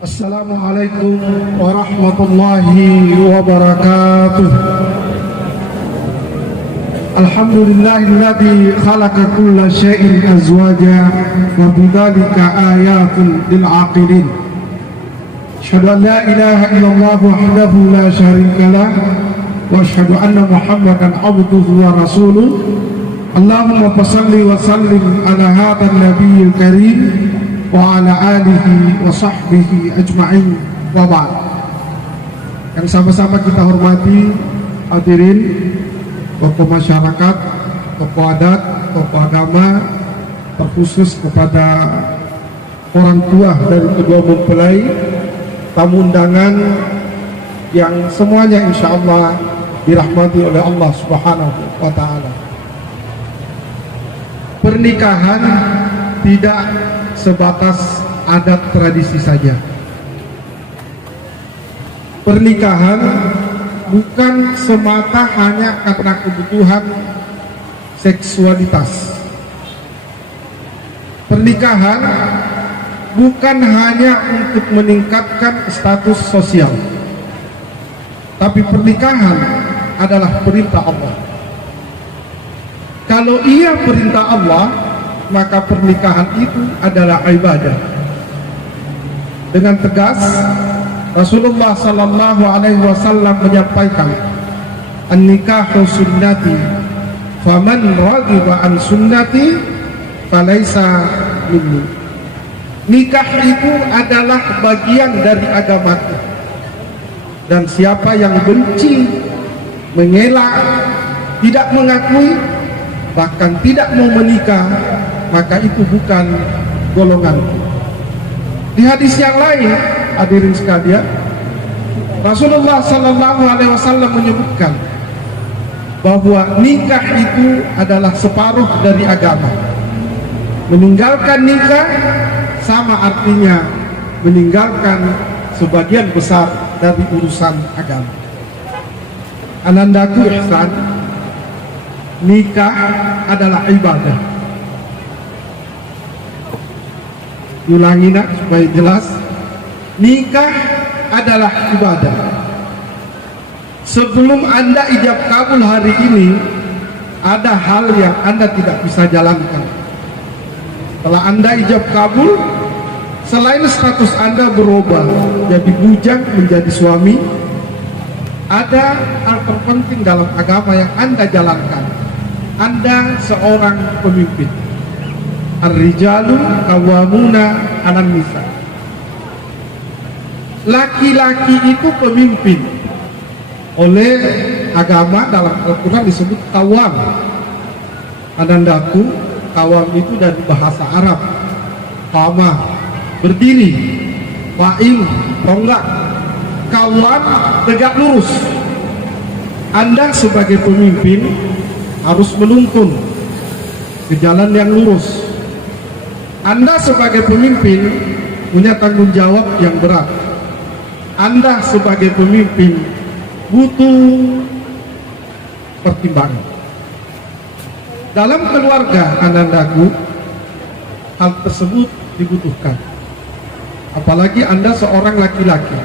Assalamualaikum warahmatullahi wabarakatuh. Alhamdulillahilladzi khalaqa kulla syai'in azwaja wa bidzalika ayatun lil 'aqilin. Asyhadu an la ilaha illallah wahdahu la syarika lah wa asyhadu anna Muhammadan 'abduhu wa rasuluh. Allahumma shalli wa sallim ala hadzal nabiyil karim wa ala alihi wa sahbihi ajma'in wa ba'd. Yang sama-sama kita hormati hadirin, tokoh masyarakat, tokoh adat, tokoh agama, terkhusus kepada orang tua dari kedua mempelai, tamu undangan yang semuanya insya Allah dirahmati oleh Allah Subhanahu wa Ta'ala. Pernikahan tidak sebatas adat tradisi saja. Pernikahan bukan semata hanya karena kebutuhan seksualitas. Pernikahan bukan hanya untuk meningkatkan status sosial, tapi pernikahan adalah perintah Allah. Kalau ia perintah Allah, maka pernikahan itu adalah ibadah. Dengan tegas Rasulullah sallallahu alaihi wasallam menyampaikan, "An-nikahu sunnati, faman raghiba an sunnati falaisa minni." Nikah itu adalah bagian dari agamaku, dan siapa yang benci, mengelak, tidak mengakui, bahkan tidak mau menikah, maka itu bukan golonganku. Di hadis yang lain, hadirin sekalian, Rasulullah sallallahu alaihi wasallam menyebutkan bahwa nikah itu adalah separuh dari agama. Meninggalkan nikah sama artinya meninggalkan sebagian besar dari urusan agama. Anandaku ihsan, nikah adalah ibadah. Ulangi nak supaya jelas. Nikah adalah ibadah. Sebelum Anda ijab kabul hari ini, ada hal yang Anda tidak bisa jalankan. Setelah Anda ijab kabul, selain status Anda berubah jadi bujang menjadi suami, ada hal terpenting dalam agama yang Anda jalankan. Anda seorang pemimpin. Ar-rijalu qawwamuna 'alan nisa. Laki-laki itu pemimpin. Oleh agama dalam Al-Quran disebut qawwam. Anandaku, qawwam itu dari bahasa Arab. Qama, berdiri. Fa'il, tonggak. Qawwam, tegak lurus. Anda sebagai pemimpin harus menuntun ke jalan yang lurus. Anda sebagai pemimpin punya tanggung jawab yang berat. Anda sebagai pemimpin butuh pertimbangan. Dalam keluarga anandaku, hal tersebut dibutuhkan. Apalagi Anda seorang laki-laki.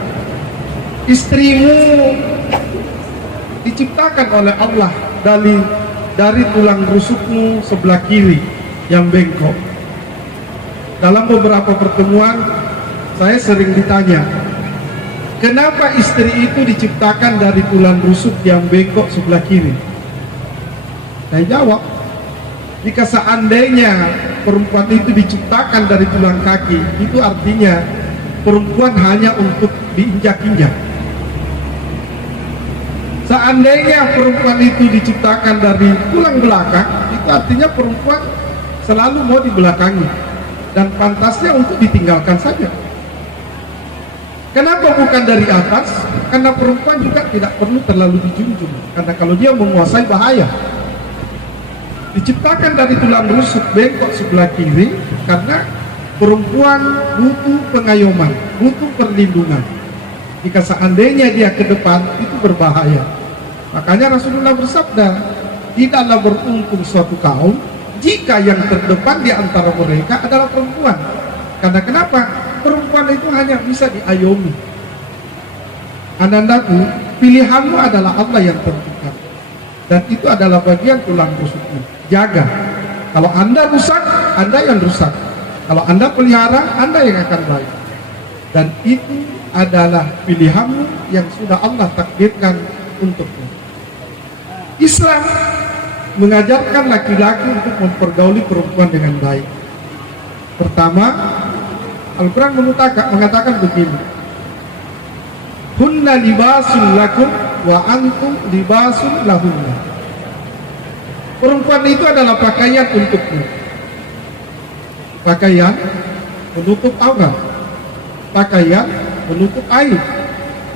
Istrimu diciptakan oleh Allah dari tulang rusukmu sebelah kiri yang bengkok. Dalam beberapa pertemuan saya sering ditanya, kenapa istri itu diciptakan dari tulang rusuk yang bengkok sebelah kiri? Saya jawab, jika seandainya perempuan itu diciptakan dari tulang kaki, itu artinya perempuan hanya untuk diinjak-injak. Seandainya perempuan itu diciptakan dari tulang belakang, itu artinya perempuan selalu mau dibelakangi dan pantasnya untuk ditinggalkan saja. Kenapa bukan dari atas? Karena perempuan juga tidak perlu terlalu dijunjung, karena kalau dia menguasai bahaya. Diciptakan dari tulang rusuk bengkok sebelah kiri karena perempuan butuh pengayoman, butuh perlindungan. Jika seandainya dia ke depan, itu berbahaya. Makanya Rasulullah bersabda, tidaklah beruntung suatu kaum jika yang terdepan di antara mereka adalah perempuan. Karena kenapa? Perempuan itu hanya hanya bisa diayomi. Anandaku, pilihanmu adalah Allah yang tentukan, dan itu adalah bagian tulang rusukmu. Jaga. Kalau Anda rusak, Anda yang rusak. Kalau Anda pelihara, Anda yang akan baik. Dan itu adalah pilihanmu yang sudah Allah takdirkan untukmu. Islam mengajarkan laki-laki untuk mempergauli perempuan dengan baik. Pertama, Al-Quran mengatakan begini, hunna libasun lakum wa antum libasun lahunna. Perempuan itu adalah pakaian untukmu. Pakaian menutup aurat, pakaian menutup aib,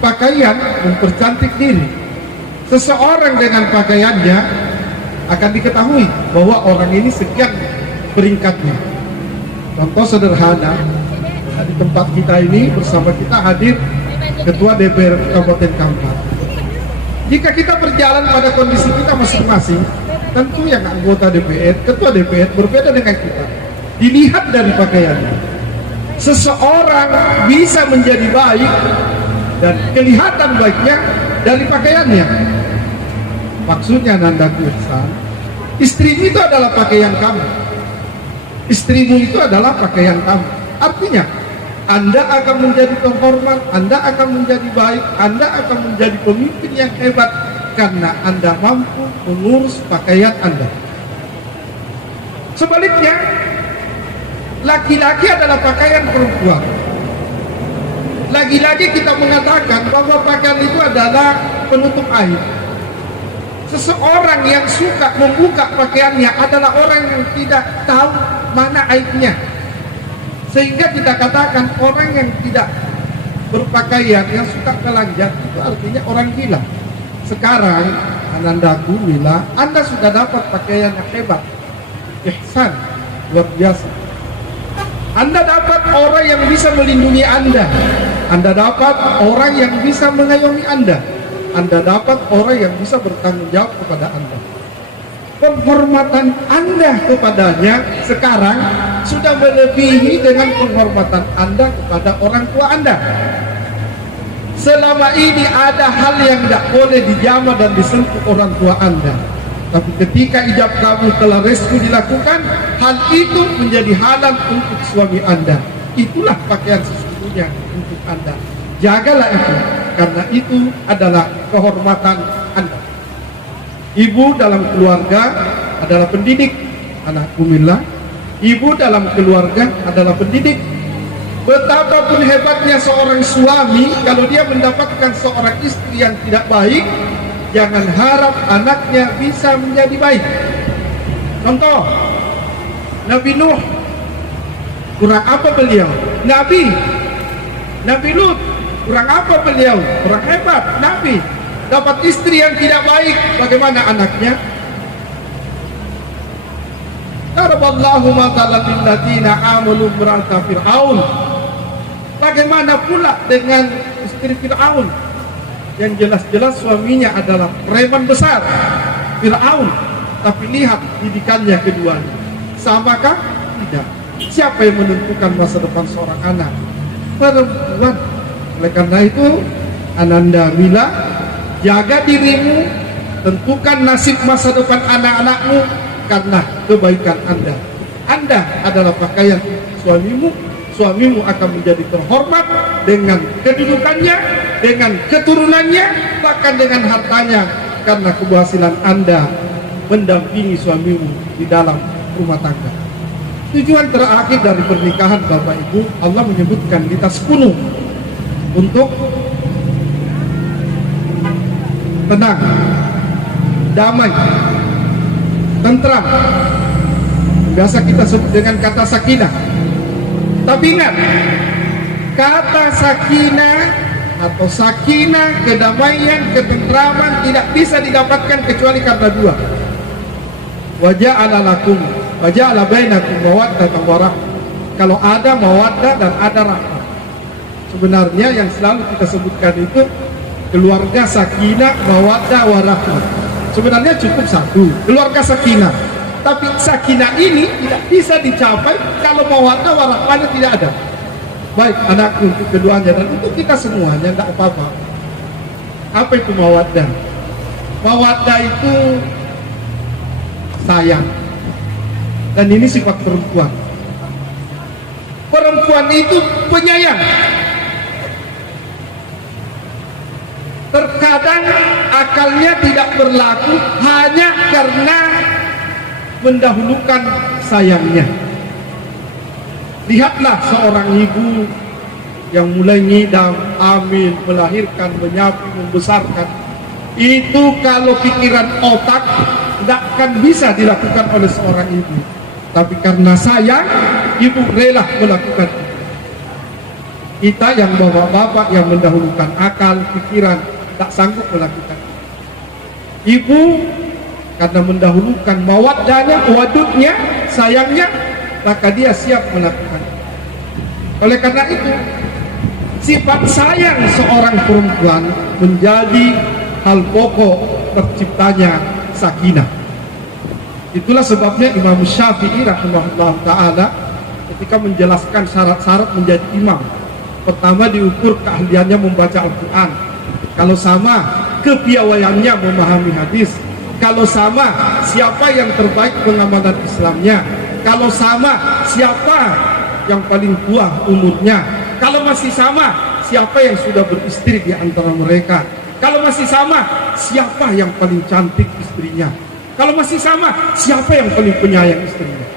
pakaian mempercantik diri. Seseorang dengan pakaiannya akan diketahui bahwa orang ini sekian peringkatnya. Contoh sederhana, di tempat kita ini bersama kita hadir Ketua DPR Kabupaten Kampar. Jika kita berjalan pada kondisi kita masing-masing, tentu yang anggota DPR, Ketua DPR berbeda dengan kita. Dilihat dari pakaiannya. Seseorang bisa menjadi baik dan kelihatan baiknya dari pakaiannya. Maksudnya Nandaku Ihsan, istrimu itu adalah pakaian kamu. Istrimu itu adalah pakaian kamu. Artinya, Anda akan menjadi terhormat, Anda akan menjadi baik, Anda akan menjadi pemimpin yang hebat karena Anda mampu mengurus pakaian Anda. Sebaliknya, laki-laki adalah pakaian perempuan. Lagi-lagi kita mengatakan bahwa pakaian itu adalah penutup aib. Seseorang yang suka membuka pakaiannya adalah orang yang tidak tahu mana aibnya. Sehingga kita katakan orang yang tidak berpakaian, yang suka telanjang, itu artinya orang gila. Sekarang, Anandaku bila Anda sudah dapat pakaian yang hebat, ihsan, luar biasa. Anda dapat orang yang bisa melindungi Anda. Anda dapat orang yang bisa mengayomi Anda. Anda dapat orang yang bisa bertanggung jawab kepada Anda. Penghormatan Anda kepadanya sekarang sudah melebihi dengan penghormatan Anda kepada orang tua Anda. Selama ini ada hal yang tidak boleh dijamah dan disentuh orang tua Anda. Tapi ketika ijab kabul telah resmi dilakukan, hal itu menjadi halal untuk suami Anda. Itulah pakaian sesungguhnya untuk Anda. Jagalah itu, karena itu adalah kehormatan Anda. Ibu dalam keluarga adalah pendidik, anakku Mila. Ibu dalam keluarga adalah pendidik. Betapapun hebatnya seorang suami, kalau dia mendapatkan seorang istri yang tidak baik, jangan harap anaknya bisa menjadi baik. Contoh, Nabi Nuh, kurang apa beliau? Nabi Lut, kurang apa beliau? Kurang hebat. Nabi dapat istri yang tidak baik, bagaimana anaknya? Daraballahu mathalan lil ladzina amanu imra'ata Fir'aun. Bagaimana pula dengan istri Fir'aun yang jelas-jelas suaminya adalah preman besar, Fir'aun, tapi lihat didikannya keduanya. Samakah? Tidak. Siapa yang menentukan masa depan seorang anak? Perempuan. Oleh karena itu, Ananda Mila, jaga dirimu, tentukan nasib masa depan anak-anakmu karena kebaikan Anda. Anda adalah pakaian suamimu. Suamimu akan menjadi terhormat dengan kedudukannya, dengan keturunannya, bahkan dengan hartanya, karena keberhasilan Anda mendampingi suamimu di dalam rumah tangga. Tujuan terakhir dari pernikahan Bapak Ibu, Allah menyebutkan di tas kuno untuk tenang, damai, tentram. Biasa kita sebut dengan kata sakinah. Tapi ingat, kata sakinah atau sakinah, kedamaian, ketentraman tidak bisa didapatkan kecuali karena dua. Waja'ala lakum, waja'ala bainakum mawaddatan wa rahmah. Kalau ada mawaddah dan ada rahmah. Sebenarnya yang selalu kita sebutkan itu keluarga sakinah, mawaddah, wa rahmah. Sebenarnya cukup satu, keluarga sakinah. Tapi sakinah ini tidak bisa dicapai kalau mawaddah warahmahnya tidak ada. Baik anakku, untuk keduanya dan untuk kita semuanya, tidak apa-apa. Apa itu mawaddah? Mawaddah itu sayang. Dan ini sifat perempuan. Perempuan itu penyayang. Terkadang akalnya tidak berlaku hanya karena mendahulukan sayangnya. Lihatlah seorang ibu yang mulai ngidam, hamil, melahirkan, menyapit, membesarkan. Itu kalau pikiran otak tidak akan bisa dilakukan oleh seorang ibu. Tapi karena sayang, ibu rela melakukan itu. Kita yang bapak-bapak yang mendahulukan akal, pikiran, tak sanggup melakukan. Ibu karena mendahulukan mawaddahnya, wadudnya, sayangnya, maka dia siap melakukan. Oleh karena itu, sifat sayang seorang perempuan menjadi hal pokok terciptanya sakinah. Itulah sebabnya Imam Syafi'i rahimahullah ta'ala ketika menjelaskan syarat-syarat menjadi imam, pertama diukur keahliannya membaca Al-Quran. Kalau sama, kepiawaiannya memahami hadis. Kalau sama, siapa yang terbaik pengamalan Islamnya. Kalau sama, siapa yang paling tua umurnya. Kalau masih sama, siapa yang sudah beristri di antara mereka. Kalau masih sama, siapa yang paling cantik istrinya. Kalau masih sama, siapa yang paling penyayang istrinya.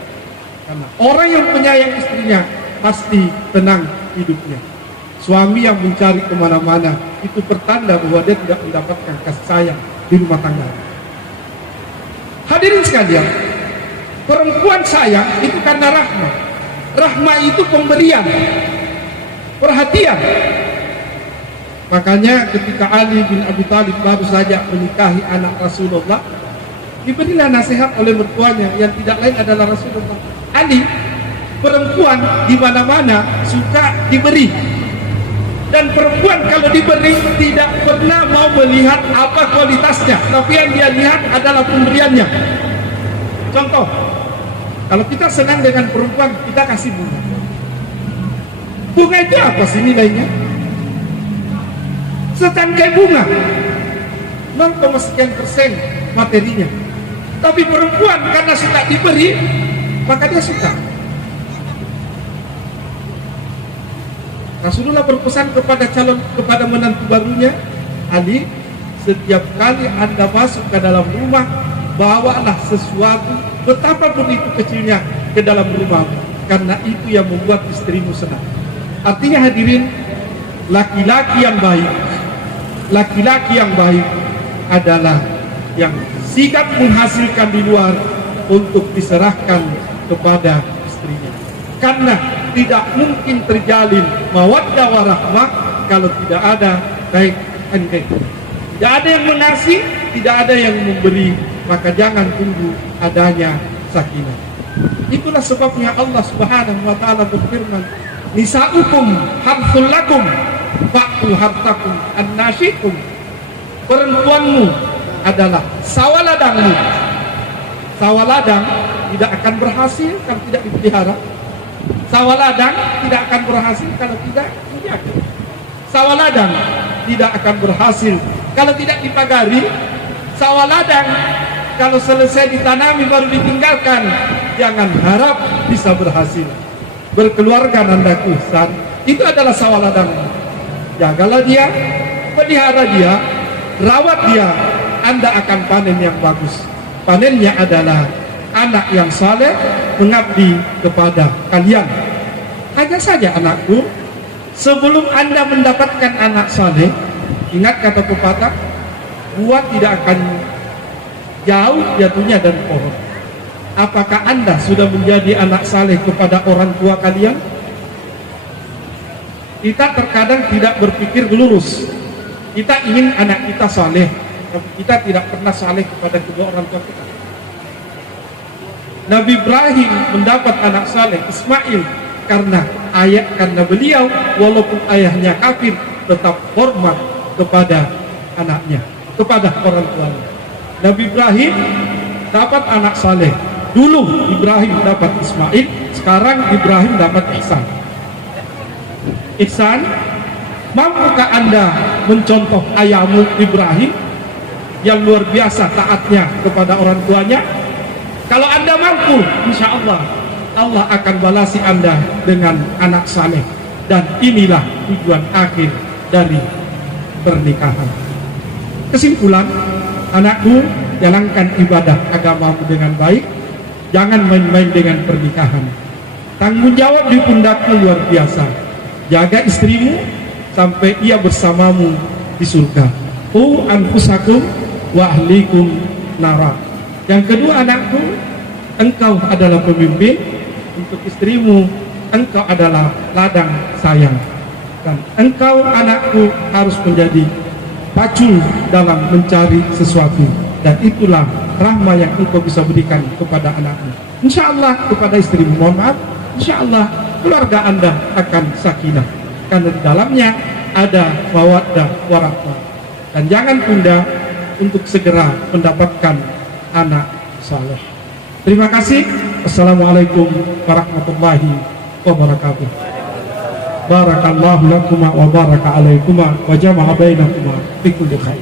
Karena orang yang penyayang istrinya pasti tenang hidupnya. Suami yang mencari kemana-mana, itu pertanda bahwa dia tidak mendapatkan kasih sayang di rumah tangga. Hadirin sekalian, perempuan sayang itu karena rahmah. Rahmah itu pemberian, perhatian. Makanya ketika Ali bin Abi Thalib baru saja menikahi anak Rasulullah, diberilah nasihat oleh mertuanya yang tidak lain adalah Rasulullah. Ali, perempuan di mana-mana suka diberi. Dan perempuan kalau diberi tidak pernah mau melihat apa kualitasnya, tapi yang dia lihat adalah pemberiannya. Contoh, kalau kita senang dengan perempuan, kita kasih bunga. Bunga itu apa sih nilainya? Setangkai bunga, 0,sekian% materinya. Tapi perempuan karena suka diberi, maka dia suka. Rasulullah berpesan kepada menantu barunya, Ali, setiap kali Anda masuk ke dalam rumah, bawalah sesuatu betapapun itu kecilnya ke dalam rumah, karena itu yang membuat istrimu senang. Artinya hadirin, laki-laki yang baik adalah yang sigap menghasilkan di luar untuk diserahkan kepada istrinya. Karena tidak mungkin terjalin mawaddah warahmah kalau tidak ada baik and baik. Tidak ada yang mengasih, tidak ada yang memberi, maka jangan tunggu adanya sakinah. Itulah sebabnya Allah Subhanahu wa taala berfirman, nisa'ukum harthul lakum fa'tu hartakum annashikum. Perempuanmu adalah sawaladangmu. Sawaladang tidak akan berhasil kalau tidak dipelihara. Sawaladang tidak akan berhasil kalau tidak dijaga. Sawaladang tidak akan berhasil kalau tidak dipagari. Sawaladang kalau selesai ditanami baru ditinggalkan, jangan harap bisa berhasil. Berkeluarga nandaku, itu adalah sawaladang. Jagalah dia, pelihara dia, rawat dia, Anda akan panen yang bagus. Panennya adalah anak yang saleh mengabdi kepada kalian. Hanya saja anakku, sebelum Anda mendapatkan anak saleh, ingat kata pepatah, buah tidak akan jauh jatuhnya dari pohon. Apakah Anda sudah menjadi anak saleh kepada orang tua kalian? Kita terkadang tidak berpikir lurus. Kita ingin anak kita saleh, tapi kita tidak pernah saleh kepada kedua orang tua kita. Nabi Ibrahim mendapat anak saleh Ismail karena beliau walaupun ayahnya kafir tetap hormat kepada anaknya, kepada orang tuanya. Nabi Ibrahim dapat anak saleh. Dulu Ibrahim dapat Ismail, sekarang Ibrahim dapat Ihsan. ihsan? Mampukah Anda mencontoh ayahmu Ibrahim yang luar biasa taatnya kepada orang tuanya? Kalau Anda mampu, insya Allah Allah akan balasi Anda dengan anak saleh. Dan inilah tujuan akhir dari pernikahan. Kesimpulan, anakku, jalankan ibadah agamamu dengan baik. Jangan main-main dengan pernikahan. Tanggung jawab di pundakmu luar biasa. Jaga istrimu sampai ia bersamamu di surga. Anfusakum wa ahlikum nara. Yang kedua, anakku, engkau adalah pemimpin. Untuk istrimu, engkau adalah ladang sayang. Dan engkau, anakku, harus menjadi pacu dalam mencari sesuatu. Dan itulah rahmah yang engkau bisa berikan kepada anakmu. Insya Allah kepada istrimu, mohon maaf, insya Allah keluarga Anda akan sakinah. Karena di dalamnya ada mawaddah warahmah. Dan jangan tunda untuk segera mendapatkan anak saleh. Terima kasih. Assalamualaikum warahmatullahi wabarakatuh. Barakallahu lakuma wa baraka alaikuma wa jama'a bainakuma fi kulli khair.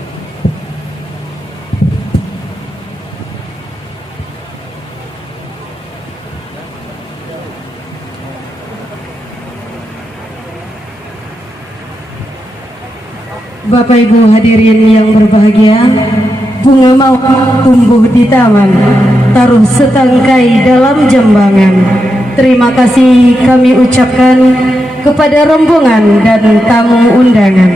Bapak Ibu hadirin yang berbahagia, bunga mau tumbuh di taman, taruh setangkai dalam jambangan. Terima kasih kami ucapkan kepada rombongan dan tamu undangan.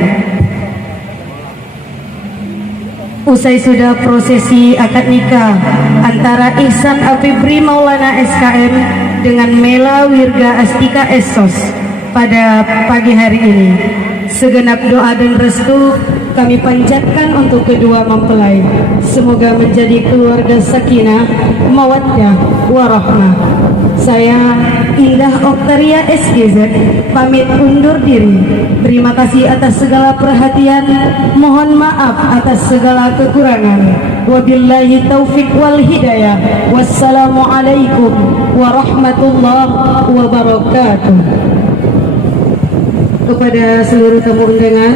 Usai sudah prosesi akad nikah antara Ihsan Afibri Maulana SKM dengan Mela Wirga Astika Esos pada pagi hari ini, segenap doa dan restu kami panjatkan untuk kedua mempelai. Semoga menjadi keluarga sakinah, mawaddah, warahmah. Saya Indah Oktaria SGZ pamit undur diri. Terima kasih atas segala perhatian. Mohon maaf atas segala kekurangan. Wabillahi taufiq wal hidayah. Wassalamualaikum warahmatullahi wabarakatuh. Kepada seluruh tamu undangan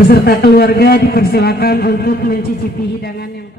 beserta keluarga dipersilakan untuk mencicipi hidangan yang